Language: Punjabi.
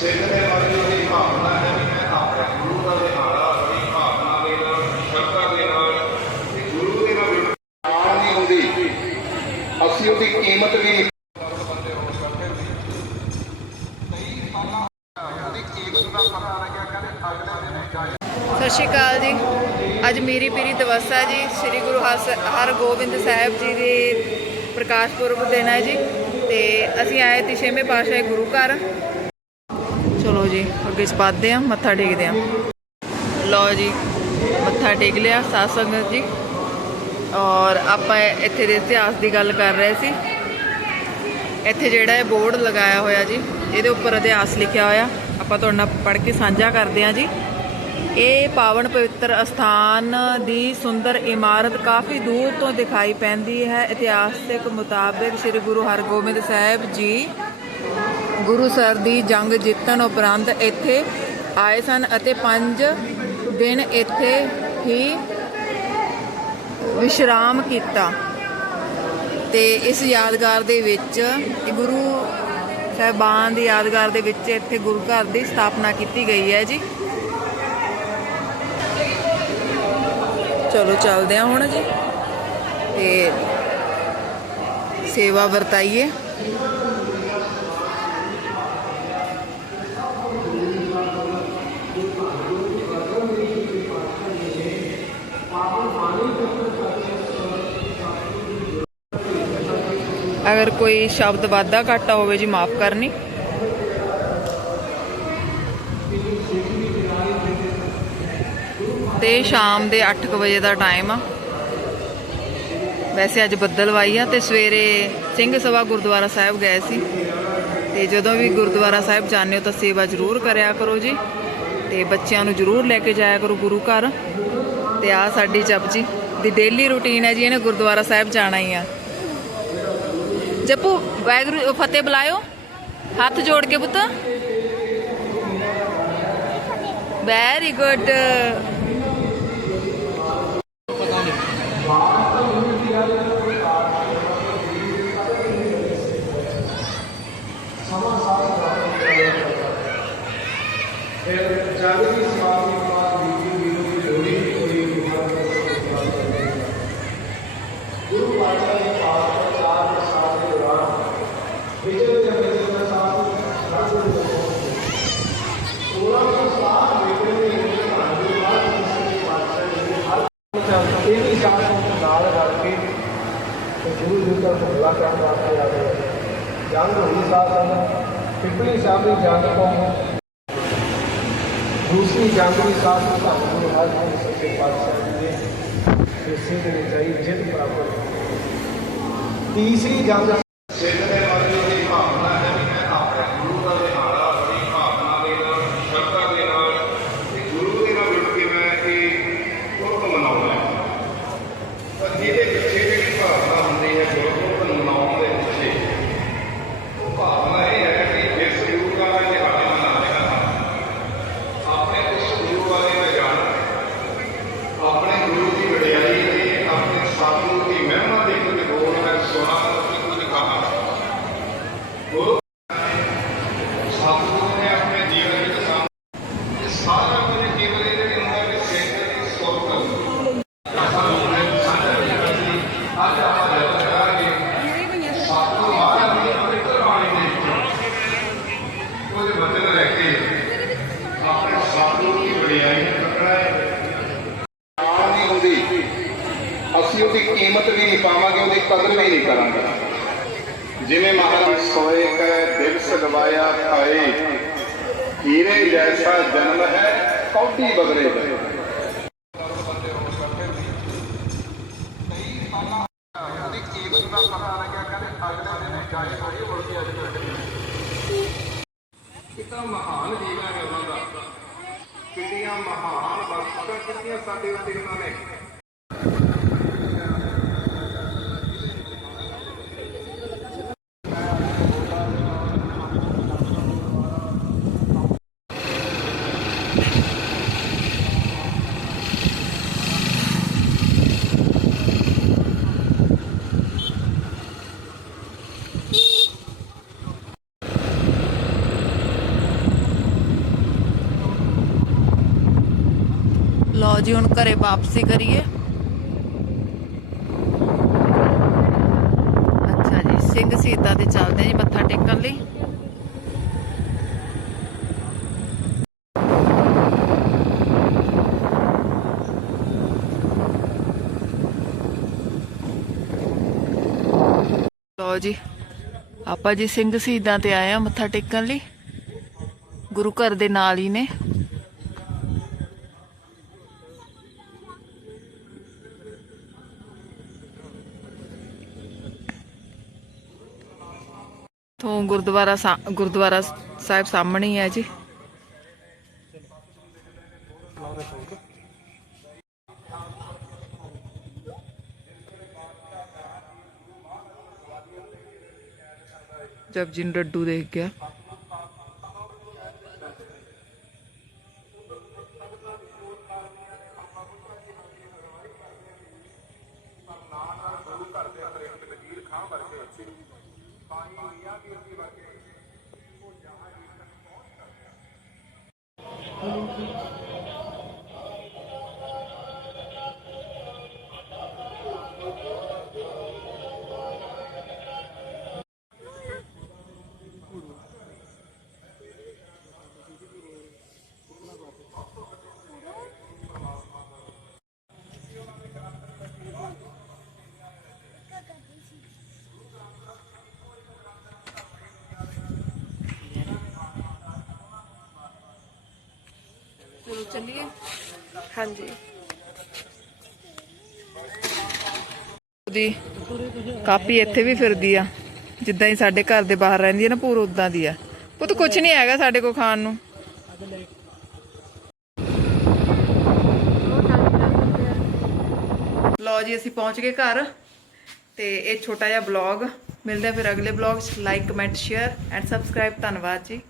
ਸਿੱਖ ਦੇ ਮਨ ਦੀ ਜਿਹੜੀ ਭਾਵਨਾ ਹੈ ਕਿ ਮੈਂ ਆਪਣੇ ਗੁਰੂ ਦਾ ਨਿਹਾਰਾ ਬੜੀ ਭਾਵਨਾ ਦੇ ਨਾਲ ਸ਼ਰਧਾ ਦੇ ਨਾਲ ਤੇ ਗੁਰੂ ਦੇ ਨਾਲ ਨਾਲ ਨਹੀਂ ਹੁੰਦੀ ਅਸੀਂ ਉਹਦੀ ਕੀਮਤ ਵੀ ਸਤਿ ਸ਼੍ਰੀ ਅਕਾਲ ਜੀ। ਅੱਜ ਮੇਰੀ ਪੀਰੀ ਦਿਵਸ ਜੀ। ਸ੍ਰੀ ਗੁਰੂ ਹਰਸ- ਹਰਗੋਬਿੰਦ ਸਾਹਿਬ ਜੀ ਦੇ ਪ੍ਰਕਾਸ਼ ਪੁਰਬ ਦਿਨ ਹੈ ਜੀ। ਤੇ ਅਸੀਂ ਆਏ ਤੀ ਛੇਵੇਂ ਪਾਤਸ਼ਾਹੀ ਗੁਰੂ ਘਰ। ਚਲੋ ਜੀ, ਅੱਗੇ ਸਪਾਦੇ ਆ ਮੱਥਾ ਟੇਕਦੇ ਆ ਲਓ ਜੀ, ਮੱਥਾ ਟੇਕ ਲਿਆ ਸਾਧ ਸੰਗਤ ਜੀ। ਔਰ ਆਪਾਂ ਇੱਥੇ ਦੇ ਇਤਿਹਾਸ ਦੀ ਗੱਲ ਕਰ ਰਹੇ ਸੀ। ਇੱਥੇ ਜਿਹੜਾ ਇਹ ਬੋਰਡ ਲਗਾਇਆ ਹੋਇਆ ਜੀ, ਇਹਦੇ ਉੱਪਰ ਇਤਿਹਾਸ ਲਿਖਿਆ ਹੋਇਆ। ਆਪਾਂ ਤੁਹਾਡੇ ਨਾਲ ਪੜ੍ਹ ਕੇ ਸਾਂਝਾ ਕਰਦੇ ਹਾਂ ਜੀ। ਇਹ ਪਾਵਨ ਪਵਿੱਤਰ ਅਸਥਾਨ ਦੀ ਸੁੰਦਰ ਇਮਾਰਤ ਕਾਫੀ ਦੂਰ ਤੋਂ ਦਿਖਾਈ ਪੈਂਦੀ ਹੈ। ਇਤਿਹਾਸਕ ਮੁਤਾਬਕ ਸ੍ਰੀ ਗੁਰੂ ਹਰਗੋਬਿੰਦ ਸਾਹਿਬ ਜੀ ਗੁਰੂ ਸਰ ਦੀ ਜੰਗ ਜਿੱਤਣ ਉਪਰੰਤ ਇੱਥੇ ਆਏ ਸਨ ਅਤੇ 5 ਦਿਨ ਇੱਥੇ ਹੀ ਵਿਸ਼ਰਾਮ ਕੀਤਾ। ਤੇ ਇਸ ਯਾਦਗਾਰ ਦੇ ਵਿੱਚ ਗੁਰੂ ਸਾਹਿਬਾਨ ਦੀ ਯਾਦਗਾਰ ਦੇ ਵਿੱਚ ਇੱਥੇ ਗੁਰੂ ਘਰ ਦੀ ਸਥਾਪਨਾ ਕੀਤੀ ਗਈ ਹੈ ਜੀ। ਚਲੋ ਚੱਲਦੇ ਹਾਂ ਹੁਣ ਜੀ। ਤੇ ਸੇਵਾ ਵਰਤਾਈਏ। ਅਗਰ ਕੋਈ ਸ਼ਬਦ ਵਾਧਾ ਘਾਟਾ ਹੋਵੇ ਜੀ ਮਾਫ ਕਰਨੀ। ਤੇ ਸ਼ਾਮ ਦੇ 8:00 ਵਜੇ ਦਾ ਟਾਈਮ ਆ। ਵੈਸੇ ਅੱਜ ਬੱਦਲਵਾਈ ਆ ਤੇ ਸਵੇਰੇ ਸਿੰਘ ਸਭਾ ਗੁਰਦੁਆਰਾ ਸਾਹਿਬ ਗਏ ਸੀ। ਤੇ ਜਦੋਂ ਵੀ ਗੁਰਦੁਆਰਾ ਸਾਹਿਬ ਜਾਂਦੇ ਹੋ ਤਾਂ ਸੇਵਾ ਜ਼ਰੂਰ ਕਰਿਆ ਕਰੋ ਜੀ। ਤੇ ਬੱਚਿਆਂ ਨੂੰ ਜ਼ਰੂਰ ਲੈ ਕੇ ਜਾਇਆ ਕਰੋ ਗੁਰੂ ਘਰ। ਤੇ ਆ ਸਾਡੀ ਜਪਜੀ ਦੀ ਡੇਲੀ ਰੁਟੀਨ ਹੈ ਜੀ, ਇਹਨੇ ਗੁਰਦੁਆਰਾ ਸਾਹਿਬ ਜਾਣਾ ਹੀ ਆ। ਜੱਪੂ ਵਾਹਿਗੁਰੂ ਫਤਿਹ ਬੁਲਾਇਓ। ਹੱਥ ਜੋੜ ਕੇ ਪੁੱਤ। ਵੈਰੀ ਗੁੱਡ ਜਗ ਦੀ ਸਵਾਮੀ ਪਾਦ ਬੀਜੀ ਵੀਰੋ ਦੀ ਲੋੜੀ ਕੋਈ ਗੁਰੂ ਪਾਤਸ਼ਾਹ ਦੇ ਪਾਸ ਪ੍ਰਚਾਰ ਪ੍ਰਸਾਰ ਦੇ ਦੌਰਾਨ ਵਿਜੇ ਦੇ ਵਿਜੇ ਦਾ ਸਾਥ ਰੱਬ ਦੇ ਸੋਲਾਂ ਸੌ ਸਾਲ ਵੇਲੇ ਦੇ ਹਿੰਦੂ ਧਰਮ ਦੇ ਬਾਅਦ ਕਿਸੇ ਦੇ ਪਾਤਸ਼ਾਹ ਜੀ ਨੇ ਹਰ ਇਹ ਵੀ ਸਾਥ ਨੂੰ ਨਾਲ ਰਲ ਕੇ ਤੇ ਗੁਰੂ ਜੀ ਦਾ ਵਾਸਤੇ ਆ ਜੰਗ ਹੋਈ ਸਾਥ ਪਿਪਲੀ ਸਾਹਿਬ ਦੀ ਜੰਗ ਤੋਂ ਦੂਸਰੀ ਜੰਗ ਦੀ ਸਾਥ ਧੰਨ ਗੁਰੂ ਹਰਗੋਬਿੰਦ ਸੱਚੇ ਪਾਤਸ਼ਾਹ ਜੀ ਨੇ ਹਿੱਸੇ ਦੇ ਵਿੱਚ ਆਈ ਜਿੱਤ ਪ੍ਰਾਪਤ ਤੀਸਰੀ ਜੰਗ ਸਿੱਖ ਦੇ ਮਨ ਦੀ ਜਿਹੜੀ ਭਾਵਨਾ ਹੈ ਕਿ ਮੈਂ ਆਪਣੇ ਗੁਰੂ ਦਾ ਨਿਹਾਰਾ ਬੜੀ ਭਾਵਨਾ ਦੇ ਨਾਲ ਸ਼ਰਧਾ ਦੇ ਨਾਲ ਤੇ ਗੁਰੂ ਦੇ ਨਾਲ ਜੁੜ ਕੇ ਮੈਂ ਇਹ ਪੁਰਬ ਮਨਾਉਣਾ ਹੈ ਪਰ ਇਹਦੇ ਪਿੱਛੇ ਜਿਹੜੀ ਭਾਵਨਾ ਹੁੰਦੀ ਹੈ ਗੁਰਪੁਰਬ ਮਨਾਉਣ ਦੇ ਪਿੱਛੇ ਉਹ ਭਾਵਨਾ ਇਹ ਹੈ ਕਿ ਜਿਸ ਗੁਰੂ ਦਾ ਮੈਂ ਨਿਹਾਰਾ ਮਨਾ ਰਿਹਾ ਹਾਂ ਆਪਣੇ ਉਸ ਗੁਰੂ ਬਾਰੇ ਮੈਂ ਜਾਣਦਾ ਆਪਣੇ ਗੁਰੂ ਦੀ ਵਡਿਆਈ ਤੇ ਆਪਣੇ ਸਤਿਗੁਰੂ ਦੀ ਮਹਿਮਾ ਦੇ ਕੁਝ ਬੋਲ ਮੈਂ ਸੁਣਾ ਤੇ ਕੁਝ ਕਹਾ ਗੁਰੂ ਸਤਿਗੁਰੂ ਨੇ ਆਪਣੇ ਜੀਵਨ ਵਿੱਚ ਸਾਨੂੰ ਇਹ ਸਾਰਾ ਕੁਝ ਕੇਵਲ ਇਹ ਜਿਹੜੀ ਹੁੰਦਾ ਕਿ ਸਿੱਖ ਦੀ ਸੁਰਤ ਅੱਜ ਆਪਾਂ ਗੱਲ ਕਰਾਂਗੇ ਸਤਿਗੁਰੂ ਮਹਾਰਾਜ ਦੀ ਪਵਿੱਤਰ ਬਾਣੀ ਦੇ ਵਿੱਚੋਂ ਕੁਝ ਵਚਨ ਲੈ ਕੇ ਆਪਣੇ ਸਤਿਗੁਰੂ ਦੀ ਵਡਿਆਈ ਨੂੰ ਕੱਢਣਾ ਹੈ ਨਾਲ ਨਹੀਂ ਹੁੰਦੀ ਅਸੀਂ ਉਹਦੀ ਕੀਮਤ ਵੀ ਨਹੀਂ ਪਾਵਾਂਗੇ, ਉਹਦੀ ਕਦਰ ਵੀ ਨਹੀਂ ਕਰਾਂਗੇ। ਜਿਵੇਂ ਮਹਾਰਾਜ ਸੋਏ ਕੈ ਦਿਵਸ ਲਵਾਇਆ ਖਾਏ ਹੀਰੇ ਜੈਸਾ ਜਨਮ ਹੈ, ਕੌਡੀ ਬਦਲੇ ਦਾ। ਪਤਾ ਮਹਾਨ ਜੀਵਨ ਹੈ ਉਹਨਾਂ ਦਾ। ਕਿੰਨੀਆਂ ਮਹਾਨ ਬਖਸ਼ਿਸ਼ਾਂ ਕੀਤੀਆਂ ਸਾਡੇ ਉੱਤੇ ਉਹਨਾਂ ਨੇ। ਲਓ ਜੀ, ਹੁਣ ਘਰੇ ਵਾਪਸੀ ਕਰੀਏ। ਅੱਛਾ ਜੀ, ਸਿੰਘ ਸੀਤਾ ਤੇ ਚੱਲਦੇ ਜੀ ਮੱਥਾ ਟੇਕਣ ਲਈ। ਲਓ ਜੀ, ਆਪਾਂ ਜੀ ਸਿੰਘ ਸ਼ਹੀਦਾਂ ਤੇ ਆਏ ਆ ਮੱਥਾ ਟੇਕਣ ਲਈ। ਗੁਰੂ ਘਰ ਦੇ ਨਾਲ ਹੀ ਨੇ। ਤੋਂ ਗੁਰਦੁਆਰਾ ਸਾ- ਗੁਰਦੁਆਰਾ ਸਾਹਿਬ ਸਾਹਮਣੇ ਹੀ ਹੈ ਜੀ। ਪਾਈ ਹੋਈ ਆ ਵੀ ਉਹਦੀ ਵਰਗੇ ਉਹ ਜਹਾਜ਼ ਤੱਕ ਪਹੁੰਚ ਸਕਦਾ ਚੱਲੀਏ? ਹਾਂਜੀ। ਦੀ ਕਾਪੀ ਇੱਥੇ ਵੀ ਫਿਰਦੀ ਆ। ਜਿੱਦਾਂ ਹੀ ਸਾਡੇ ਘਰ ਦੇ ਬਾਹਰ ਰਹਿੰਦੀ ਆ ਨਾ, ਪੂਰ ਉਦਾਂ ਦੀ ਆ। ਪੁੱਤ ਕੁਝ ਨਹੀਂ ਹੈਗਾ ਸਾਡੇ ਕੋਲ ਖਾਣ ਨੂੰ। ਲੋ ਜੀ, ਅਸੀਂ ਪਹੁੰਚ ਗਏ ਘਰ। ਤੇ ਇਹ ਛੋਟਾ ਜਿਹਾ ਬਲੌਗ ਮਿਲਦੇ ਆ ਫਿਰ ਅਗਲੇ ਬਲੌਗ 'ਚ। Like comment share and subscribe ਧੰਨਵਾਦ ਜੀ।